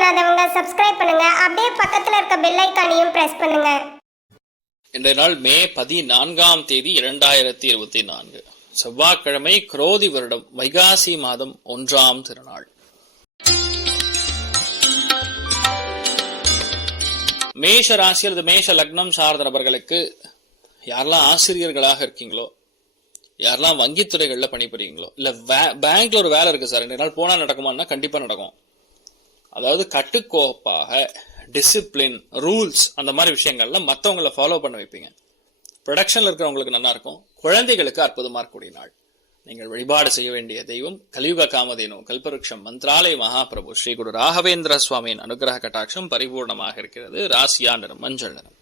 பண்ணாதவங்க சப்ஸ்கிரைப் பண்ணுங்க. அப்படியே பக்கத்துல இருக்க பெல் ஐகானையும் பிரஸ் பண்ணுங்க. இன்றைய நாள் மே 14ஆம் தேதி 2024 செவ்வாய்க்கிழமை, குரோதி வருடம் வைகாசி மாதம் 1ஆம் திருநாள். மேஷ ராசி அல்லது மேஷ லக்னம் சார்ந்த நபர்களுக்கு யாரெல்லாம் ஆசிரியர்களாக இருக்கீங்களோ, யாரெல்லாம் வங்கித்துறைகள்ல பணிபுரியுங்களோ, இல்ல பேங்க்ல ஒரு வேலை இருக்கு சார், இன்றைய நாள் போனா நடக்குமான்னா கண்டிப்பா நடக்கும். அதாவது கட்டுக்கோப்பாக டிசிப்ளின், ரூல்ஸ், அந்த மாதிரி விஷயங்கள்ல மற்றவங்களை ஃபாலோ பண்ண வைப்பீங்க. ப்ரொடக்ஷன்ல இருக்கிறவங்களுக்கு நல்லா இருக்கும். குழந்தைகளுக்கு அற்புதமா இருக்கக்கூடிய நாள். நீங்கள் வழிபாடு செய்ய வேண்டிய தெய்வம் கலியுக காமதேனு கல்பருக்ஷம் மந்த்ராலய மகாபிரபு ஸ்ரீ குரு ராகவேந்திர சுவாமியின் அனுகிரக கட்டாட்சம் பரிபூர்ணமாக இருக்கிறது. ராசியா நிறம் மஞ்சள் நிறம்.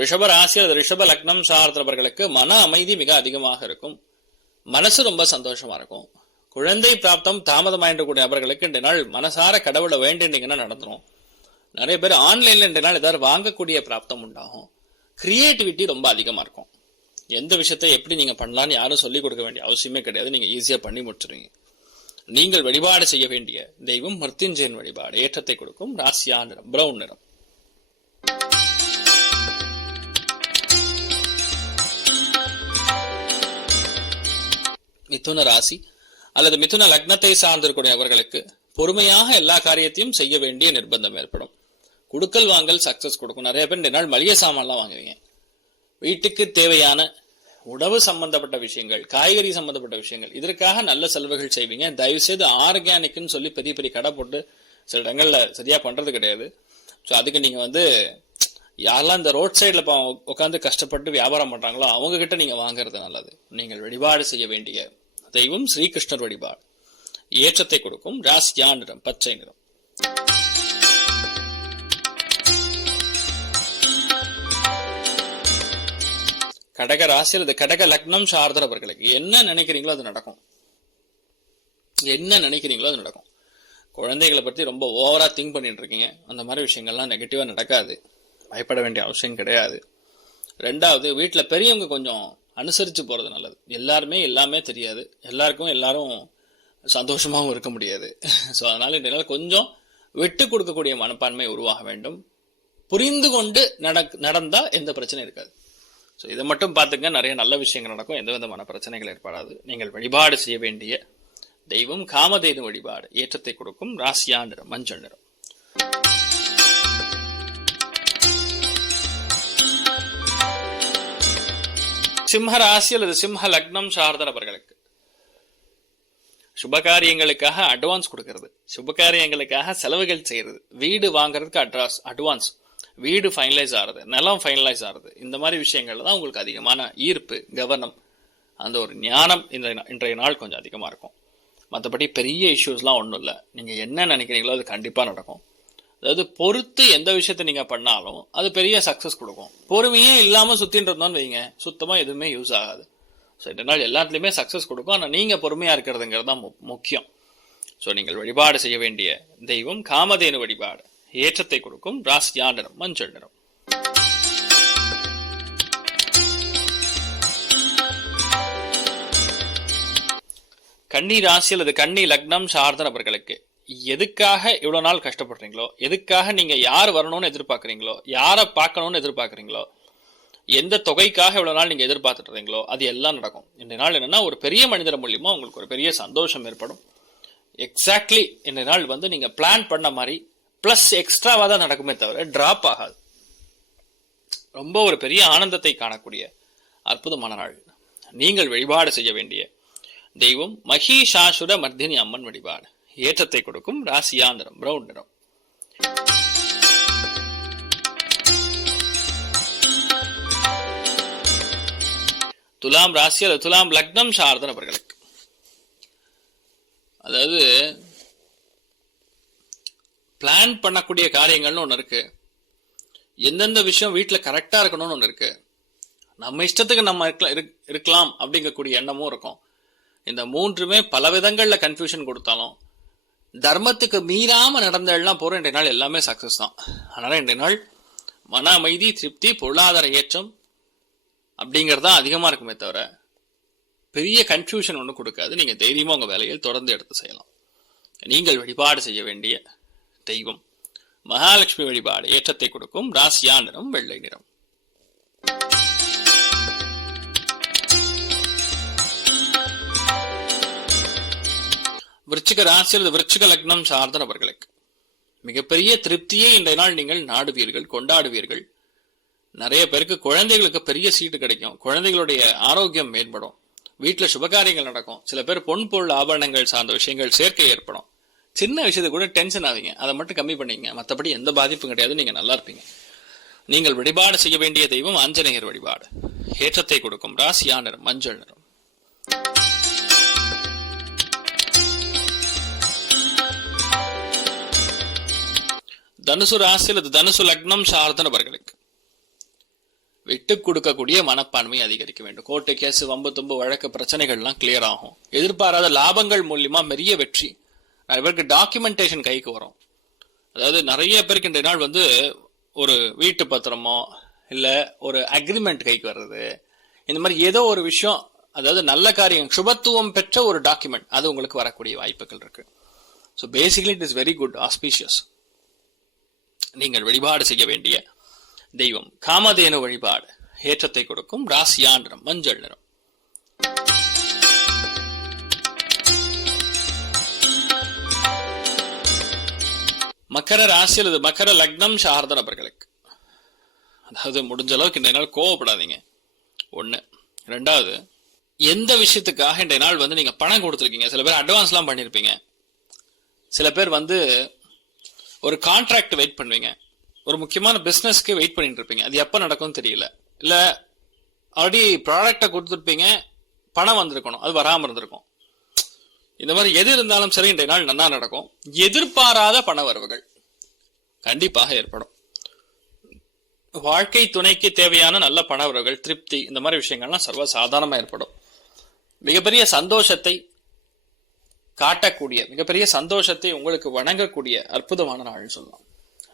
ரிஷப ராசி அல்லது ரிஷப லக்னம் சார்ந்தவர்களுக்கு மன அமைதி மிக அதிகமாக இருக்கும். மனசு ரொம்ப சந்தோஷமா இருக்கும். குழந்தை பிராப்தம் தாமதமாயின்றக்கூடிய நபர்களுக்கு இன்றைய நாள் மனசார கடவுளை வேண்டினீங்கன்னா நடந்துடும். நிறைய பேர் ஆன்லைன்ல இன்றைய நாள் ஏதாவது வாங்கக்கூடிய பிராப்தம் உண்டாகும். கிரியேட்டிவிட்டி ரொம்ப அதிகமா இருக்கும். எந்த விஷயத்தை எப்படி நீங்க பண்ணலாம்னு யாரும் சொல்லிக் கொடுக்க வேண்டிய அவசியமே கிடையாது. நீங்க ஈஸியா பண்ணி முடிச்சிருவீங்க. நீங்கள் வழிபாடு செய்ய வேண்டிய தெய்வம் மிருத்யுஞ்சயன் வழிபாடு. ஏற்றத்தை கொடுக்கும். ராசியா நிறம் பிரவுன் நிறம். மிதுன ராசி அல்லது மிதுன லக்னத்தை சார்ந்திருக்கூடிய அவர்களுக்கு பொறுமையாக எல்லா காரியத்தையும் செய்ய வேண்டிய நிர்பந்தம் ஏற்படும். குடுக்கல் வாங்கல் சக்சஸ் கொடுக்கும். நிறைய பேர் இந்த நாள் மளிகை சாமான்லாம் வாங்குவீங்க. வீட்டுக்கு தேவையான உணவு சம்பந்தப்பட்ட விஷயங்கள், காய்கறி சம்பந்தப்பட்ட விஷயங்கள், இதற்காக நல்ல செலவுகள் செய்வீங்க. தயவு செய்து ஆர்கானிக்னு சொல்லி பெரிய பெரிய கடை போட்டு சில இடங்கள்ல சரியா பண்றது கிடையாது. ஸோ அதுக்கு நீங்க யாரெல்லாம் இந்த ரோட் சைட்ல உட்காந்து கஷ்டப்பட்டு வியாபாரம் பண்றாங்களோ அவங்க கிட்ட நீங்க வாங்குறது நல்லது. நீங்கள் வழிபாடு செய்ய வேண்டிய தெய்வம் ஸ்ரீகிருஷ்ணர் வழிபாடு. ஏற்றத்தை கொடுக்கும். ராசியா நிறம் பச்சை நிறம். கடக ராசி அல்லது கடக லக்னம் சார்ந்தவர்களுக்கு என்ன நினைக்கிறீங்களோ அது நடக்கும். என்ன நினைக்கிறீங்களோ அது நடக்கும். குழந்தைகளை பத்தி ரொம்ப ஓவரா திங்க் பண்ணிட்டு இருக்கீங்க. அந்த மாதிரி விஷயங்கள்லாம் நெகட்டிவா நடக்காது. பயப்பட வேண்டிய அவசியம் கிடையாது. ரெண்டாவது, வீட்டுல பெரியவங்க கொஞ்சம் அனுசரிச்சு போறது நல்லது. எல்லாருமே எல்லாமே தெரியாது. எல்லாரும் சந்தோஷமாகவும் இருக்க முடியாது. ஸோ அதனால இந்த கொஞ்சம் விட்டு கொடுக்கக்கூடிய மனப்பான்மை உருவாக வேண்டும். புரிந்து கொண்டு நடந்தா எந்த பிரச்சனையும் இருக்காது. ஸோ இதை மட்டும் பார்த்துங்க, நிறைய நல்ல விஷயங்கள் நடக்கும். எந்த விதமான பிரச்சனைகள் ஏற்படாது. நீங்கள் வழிபாடு செய்ய வேண்டிய தெய்வம் காமதேனு வழிபாடு. ஏற்றத்தை கொடுக்கும். ராசியா நிறம் மஞ்சள் நிறம். சிம்ம ராசி அல்லது சிம்ம லக்னம் சார்ந்த நபர்களுக்கு சுபகாரியங்களுக்காக அட்வான்ஸ் கொடுக்கிறது, சுபகாரியங்களுக்காக செலவுகள் செய்யறது, வீடு வாங்குறதுக்கு அட்வான்ஸ், வீடு ஃபைனலைஸ் ஆகிறது, நிலம் ஃபைனலைஸ் ஆகிறது, இந்த மாதிரி விஷயங்கள்ல தான் உங்களுக்கு அதிகமான ஈர்ப்பு, கவனம், அந்த ஒரு ஞானம் இன்றைய நாள் கொஞ்சம் அதிகமா இருக்கும். மற்றபடி பெரிய இஷ்யூஸ்லாம் ஒன்றும் இல்லை. நீங்க என்ன நினைக்கிறீங்களோ அது கண்டிப்பா நடக்கும். அதாவது பொறுத்து எந்த விஷயத்த நீங்க பண்ணாலும் அது பெரிய சக்சஸ் கொடுக்கும். பொறுமையே இல்லாம சுத்தின்னு இருந்தோம்னு வைங்க, சுத்தமா எதுவுமே யூஸ் ஆகாது. ஸோ இந்த நாள் எல்லாத்துலயுமே சக்சஸ் கொடுக்கும். ஆனால் நீங்க பொறுமையா இருக்கிறதுங்கிறது தான் முக்கியம். ஸோ நீங்கள் வழிபாடு செய்ய வேண்டிய தெய்வம் காமதேனு வழிபாடு. ஏற்றத்தை கொடுக்கும். ராசியா நிறம் மஞ்சள் நிறம். கன்னி ராசி அல்லது கன்னி லக்னம் சார்ந்த நபர்களுக்கு எதுக்காக இவ்வளவு நாள் கஷ்டப்படுறீங்களோ, எதுக்காக நீங்க யார் வரணும்னு எதிர்பார்க்கறீங்களோ, யாரை பார்க்கணும்னு எதிர்பார்க்கறீங்களோ, எந்த தொகைக்காக இவ்வளவு நாள் நீங்க எதிர்பார்த்துட்டு இருந்தீங்களோ அது எல்லாம் நடக்கும். இந்த நாள் என்னன்னா ஒரு பெரிய மனிதர் மூலியமா உங்களுக்கு ஒரு பெரிய சந்தோஷம் ஏற்படும். எக்ஸாக்ட்லி இந்த நாள் நீங்க பிளான் பண்ண மாதிரி பிளஸ் எக்ஸ்ட்ராவா தான் நடக்குமே தவிர டிராப் ஆகாது. ரொம்ப ஒரு பெரிய ஆனந்தத்தை காணக்கூடிய அற்புதமான நாள். நீங்கள் வழிபாடு செய்ய வேண்டிய தெய்வம் மகிஷாசுர மர்தினி அம்மன் வழிபாடு. ஏற்றத்தை கொடுக்கும். ராசியா நிறம் பிரவுன் நிறம். துலாம் ராசி அல்லது துலாம் லக்னம் சார்ந்த நபர்களுக்கு அதாவது பிளான் பண்ணக்கூடிய காரியங்கள்னு ஒன்று இருக்கு. எந்தெந்த விஷயம் வீட்டுல கரெக்டா இருக்கணும்னு ஒன்று இருக்கு. நம்ம இஷ்டத்துக்கு நம்ம இருக்கலாம் அப்படிங்கக்கூடிய எண்ணமும் இருக்கும். இந்த மூன்றுமே பல விதங்கள்ல கன்ஃபியூஷன் கொடுத்தாலும் தர்மத்துக்கு மீறாம நடந்தெல்லாம் போற இன்றைய நாள் எல்லாமே சக்சஸ் தான். அதனால இன்றைய நாள் மன அமைதி, திருப்தி, பொருளாதார ஏற்றம் அப்படிங்கிறது தான் அதிகமா இருக்குமே தவிர பெரிய கன்ஃபியூஷன் ஒன்றும் கொடுக்காது. நீங்கள் தைரியமாக உங்கள் வேலையை தொடர்ந்து எடுத்து செய்யலாம். நீங்கள் வழிபாடு செய்ய வேண்டிய தெய்வம் மகாலட்சுமி வழிபாடு. ஏற்றத்தை கொடுக்கும். ராசியா நிறம் வெள்ளை நிறம். விருச்சிக ராசி அல்லது விருச்சிக லக்னம் சார்ந்த நபர்களுக்கு மிகப்பெரிய திருப்தியை இன்றைய நாள் நீங்கள் நாடுவீர்கள், கொண்டாடுவீர்கள். நிறைய பேருக்கு குழந்தைகளுக்கு பெரிய சீட்டு கிடைக்கும். குழந்தைகளுடைய ஆரோக்கியம் மேம்படும். வீட்டில் சுபகாரியங்கள் நடக்கும். சில பேர் பொன் பொருள் ஆபரணங்கள் சார்ந்த விஷயங்கள் சேர்க்கை ஏற்படும். சின்ன விஷயத்தை கூட டென்ஷன் ஆவீங்க. அதை மட்டும் கம்மி பண்ணிங்க. மற்றபடி எந்த பாதிப்பும் கிடையாது. நீங்கள் நல்லா இருப்பீங்க. நீங்கள் வழிபாடு செய்ய வேண்டிய தெய்வம் ஆஞ்சநேயர் வழிபாடு. ஏற்றத்தை கொடுக்கும். ராசியா நிறம் மஞ்சள் நிறம். தனுசு ராசி அல்லது தனுசு லக்னம் சார்ந்த நபர்களுக்கு விட்டு கொடுக்கக்கூடிய மனப்பான்மை அதிகரிக்க வேண்டும். கோர்ட்டு கேஸ், வம்பு தும்பு வழக்கு பிரச்சனைகள்லாம் கிளியர் ஆகும். எதிர்பாராத லாபங்கள் மூலியமா பெரிய வெற்றி. நிறைய பேருக்கு டாக்குமெண்டேஷன் கைக்கு வரும். அதாவது நிறைய பேருக்கு இன்றைய நாள் ஒரு வீட்டு பத்திரமோ இல்ல ஒரு அக்ரிமெண்ட் கைக்கு வர்றது, இந்த மாதிரி ஏதோ ஒரு விஷயம், அதாவது நல்ல காரியம், சுபத்துவம் பெற்ற ஒரு டாக்குமெண்ட், அது உங்களுக்கு வரக்கூடிய வாய்ப்புகள் இருக்கு. So basically it is very good, auspicious. நீங்கள் வழிபாடு செய்ய வேண்டிய தெய்வம் காமதேனு வழிபாடு. ஏற்றத்தை கொடுக்கும். ராசியா நிறம் மஞ்சள் நிறம். மக்கர ராசி அல்லது மக்கர லக்னம் சார்ந்த நபர்களுக்கு, அதாவது முடிஞ்ச அளவுக்கு இன்றைய நாள் கோவப்படாதீங்க. ஒண்ணு. ரெண்டாவது, எந்த விஷயத்துக்காக இன்றைய நாள் நீங்க பணம் கொடுத்துருக்கீங்க. சில பேர் அட்வான்ஸ்லாம் பண்ணிருப்பீங்க. சில பேர் ஒரு கான்ட்ராக்ட் வெயிட் பண்ணுவீங்க. ஒரு முக்கியமான பிசினஸ்க்கு வெயிட் பண்ணிட்டு இருப்பீங்க. அது எப்ப நடக்கும்னு தெரியல. இல்ல ஆல்ரெடி ப்ராடக்டை கொடுத்துருப்பீங்க, பணம் வந்திருக்கணும், அது வராம இருந்திருக்கும். இந்த மாதிரி எது இருந்தாலும் சரி இன்றைய நாள் நல்லா நடக்கும். எதிர்பாராத பண வரவுகள் கண்டிப்பாக ஏற்படும். வாழ்க்கை துணைக்கு தேவையான நல்ல பண வரவுகள், திருப்தி, இந்த மாதிரி விஷயங்கள்லாம் சர்வ சாதாரணமா ஏற்படும். மிகப்பெரிய சந்தோஷத்தை காட்டக்கூடிய, மிகப்பெரிய சந்தோஷத்தை உங்களுக்கு வணங்கக்கூடிய அற்புதமான நாள் சொல்லலாம்.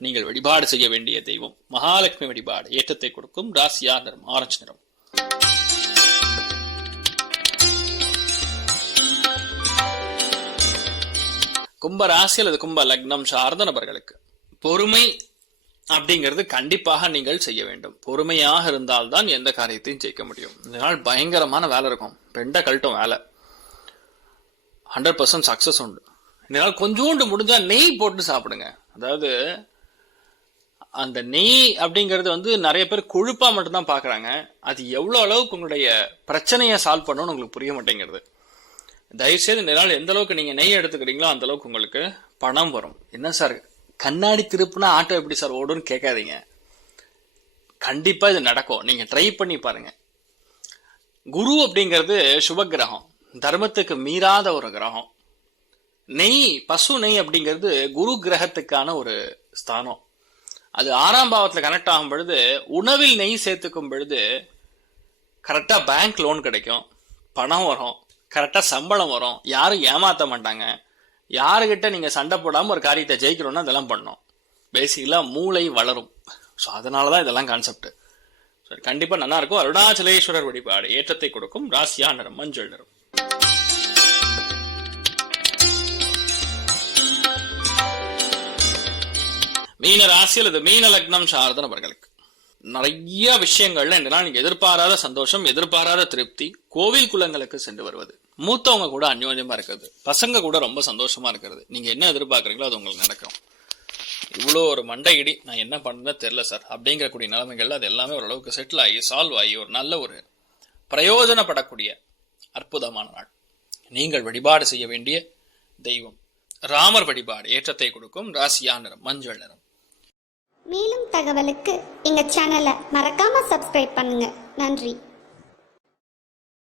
நீங்கள் வழிபாடு செய்ய வேண்டிய தெய்வம் மகாலட்சுமி வழிபாடு. ஏற்றத்தை கொடுக்கும். ராசியா நிறம் ஆரஞ்சு நிறம். கும்ப ராசி அல்லது கும்ப லக்னம் சார்ந்த நபர்களுக்கு பொறுமை அப்படிங்கிறது கண்டிப்பாக நீங்கள் செய்ய வேண்டும். பொறுமையாக இருந்தால்தான் எந்த காரியத்தையும் ஜெயிக்க முடியும். இந்த நாள் பயங்கரமான வேலை இருக்கும். பெண்ட கழட்டும் வேலை. 100% சக்சஸ் உண்டு. இந்த நாள் கொஞ்சோண்டு முடிஞ்சா நெய் போட்டு சாப்பிடுங்க. அதாவது அந்த நெய் அப்படிங்கிறது நிறைய பேர் கொழுப்பா மட்டும்தான் பாக்குறாங்க. அது எவ்வளவு அளவுக்கு உங்களுடைய பிரச்சனையை சால்வ் பண்ணணும்னு உங்களுக்கு புரிய மாட்டேங்கிறது. தயவுசெய்து இந்த நாள் எந்த அளவுக்கு நீங்க நெய் எடுத்துக்கிறீங்களோ அந்த அளவுக்கு உங்களுக்கு பணம் வரும். என்ன சார் கண்ணாடி திருப்புனா ஆட்டோ எப்படி சார் ஓடுன்னு கேட்காதீங்க. கண்டிப்பா இது நடக்கும். நீங்க ட்ரை பண்ணி பாருங்க. குரு அப்படிங்கிறது சுப கிரகம், தர்மத்துக்கு மீறாத ஒரு கிரகம். நெய், பசு நெய் அப்படிங்கிறது குரு கிரகத்துக்கான ஒரு ஸ்தானம். அது 6ஆம் பாவத்துல கனெக்ட் ஆகும் பொழுது, உணவில் நெய் சேர்த்துக்கும் பொழுது கரெக்டா பேங்க் லோன் கிடைக்கும், பணம் வரும், கரெக்டா சம்பளம் வரும், யாரும் ஏமாத்த மாட்டாங்க. யாருகிட்ட நீங்க சண்டை போடாம ஒரு காரியத்தை ஜெயிக்கணும்னா இதெல்லாம் பண்ணணும். பேசிக்கலா மூளை வளரும். ஸோ அதனாலதான் இதெல்லாம் கான்செப்ட். சரி, கண்டிப்பா நல்லா இருக்கும். அருணாச்சலேஸ்வரர் வழிபாடு. ஏற்றத்தை கொடுக்கும். ராசியா நிறம் மஞ்சள் நிறம். மீன ராசி அல்லது மீன லக்னம் சார்ந்த நபர்களுக்கு நிறைய விஷயங்கள்ல இந்த நாள் நீங்க எதிர்பாராத சந்தோஷம், எதிர்பாராத திருப்தி. கோவில் குளங்களுக்கு சென்று வருவது, மூத்தவங்க கூட அந்யோன்யமா இருக்கிறது, பசங்க கூட ரொம்ப சந்தோஷமா இருக்கிறது. நீங்க என்ன எதிர்பார்க்கறீங்களோ அது உங்களுக்கு நடக்கும். இவ்வளோ ஒரு மண்டை இடி, நான் என்ன பண்றேன்னு தெரியல சார் அப்படிங்கக்கூடிய நிலைமைகள்ல அது எல்லாமே ஓரளவுக்கு செட்டில் ஆகி சால்வ் ஆகி ஒரு நல்ல ஒரு பிரயோஜனப்படக்கூடிய அற்புதமான நாள். நீங்கள் வழிபாடு செய்ய வேண்டிய தெய்வம் ராமர் வழிபாடு. ஏற்றத்தை கொடுக்கும். ராசியா நிறம் மஞ்சள் நிறம். மேலும் தகவலுக்கு எங்க சேனலை மறக்காம சப்ஸ்கிரைப் பண்ணுங்க. நன்றி.